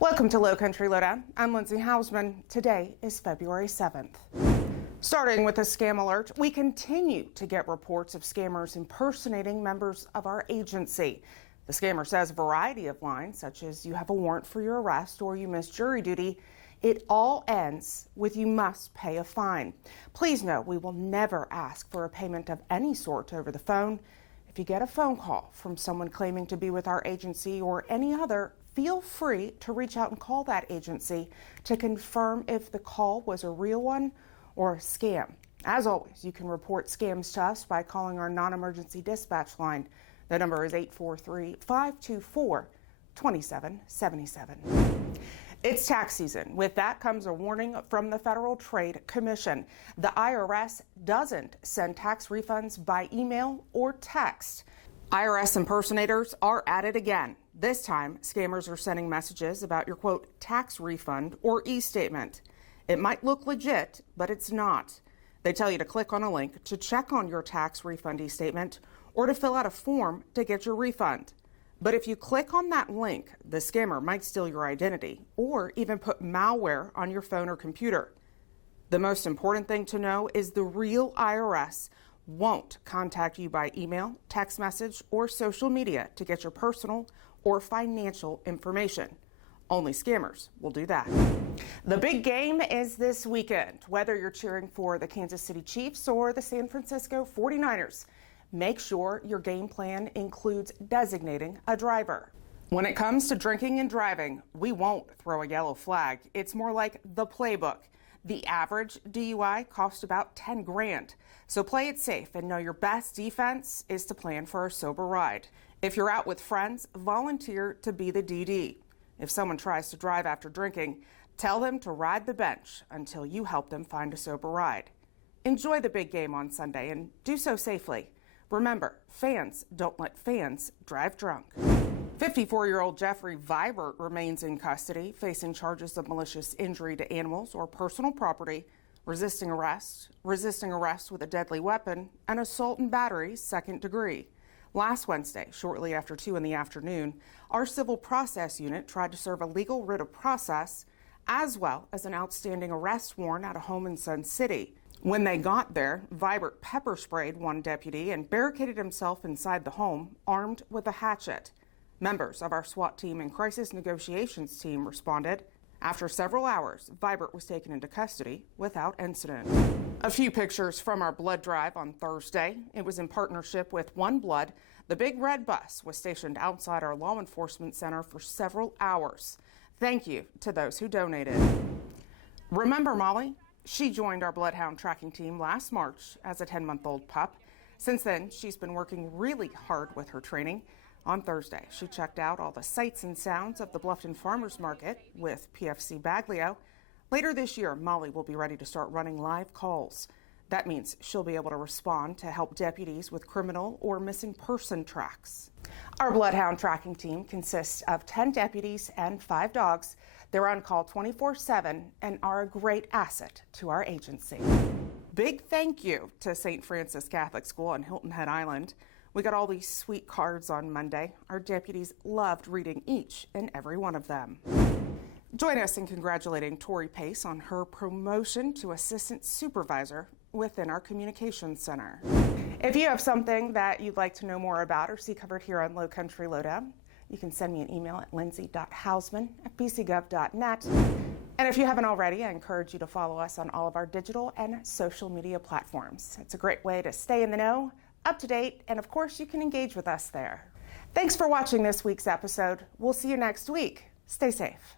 Welcome to Lowcountry Lowdown. I'm Lindsay Hausman. Today is February 7th. Starting with a scam alert, we continue to get reports of scammers impersonating members of our agency. The scammer says a variety of lines, such as you have a warrant for your arrest or you missed jury duty. It all ends with you must pay a fine. Please note, we will never ask for a payment of any sort over the phone. If you get a phone call from someone claiming to be with our agency or any other, feel free to reach out and call that agency to confirm if the call was a real one or a scam. As always, you can report scams to us by calling our non-emergency dispatch line. The number is 843-524-2777. It's tax season. With that comes a warning from the Federal Trade Commission. The IRS doesn't send tax refunds by email or text. IRS impersonators are at it again. This time, scammers are sending messages about your, quote, tax refund or e-statement. It might look legit, but it's not. They tell you to click on a link to check on your tax refund e-statement or to fill out a form to get your refund. But if you click on that link, the scammer might steal your identity or even put malware on your phone or computer. The most important thing to know is the real IRS won't contact you by email, text message, or social media to get your personal or financial information. Only scammers will do that. The big game is this weekend. Whether you're cheering for the Kansas City Chiefs or the San Francisco 49ers, make sure your game plan includes designating a driver. When it comes to drinking and driving, we won't throw a yellow flag. It's more like the playbook. The average DUI costs about 10 grand. So play it safe and know your best defense is to plan for a sober ride. If you're out with friends, volunteer to be the DD. If someone tries to drive after drinking, tell them to ride the bench until you help them find a sober ride. Enjoy the big game on Sunday and do so safely. Remember, fans don't let fans drive drunk. 54-year-old Jeffrey Vibert remains in custody, facing charges of malicious injury to animals or personal property, resisting arrest with a deadly weapon, and assault and battery, second degree. Last Wednesday, shortly after 2 in the afternoon, our civil process unit tried to serve a legal writ of process, as well as an outstanding arrest warrant at a home in Sun City. When they got there, Vibert pepper sprayed one deputy and barricaded himself inside the home, armed with a hatchet. Members of our SWAT team and crisis negotiations team responded. After several hours, Vibert was taken into custody without incident. A few pictures from our blood drive on Thursday. It was in partnership with OneBlood. The big red bus was stationed outside our law enforcement center for several hours. Thank you to those who donated. Remember Molly? She joined our Bloodhound tracking team last March as a 10-month-old pup. Since then, she's been working really hard with her training. On Thursday, she checked out all the sights and sounds of the Bluffton Farmers Market with PFC Baglio. Later this year, Molly will be ready to start running live calls. That means she'll be able to respond to help deputies with criminal or missing person tracks. Our Bloodhound tracking team consists of 10 deputies and 5 dogs. They're on call 24/7 and are a great asset to our agency. Big thank you to St. Francis Catholic School on Hilton Head Island. We got all these sweet cards on Monday. Our deputies loved reading each and every one of them. Join us in congratulating Tori Pace on her promotion to assistant supervisor within our communications center. If you have something that you'd like to know more about or see covered here on Lowcountry Lowdown, you can send me an email at lindsay.hausman@bcgov.net. And if you haven't already, I encourage you to follow us on all of our digital and social media platforms. It's a great way to stay in the know, up to date, and of course you can engage with us there. Thanks for watching this week's episode. We'll see you next week. Stay safe.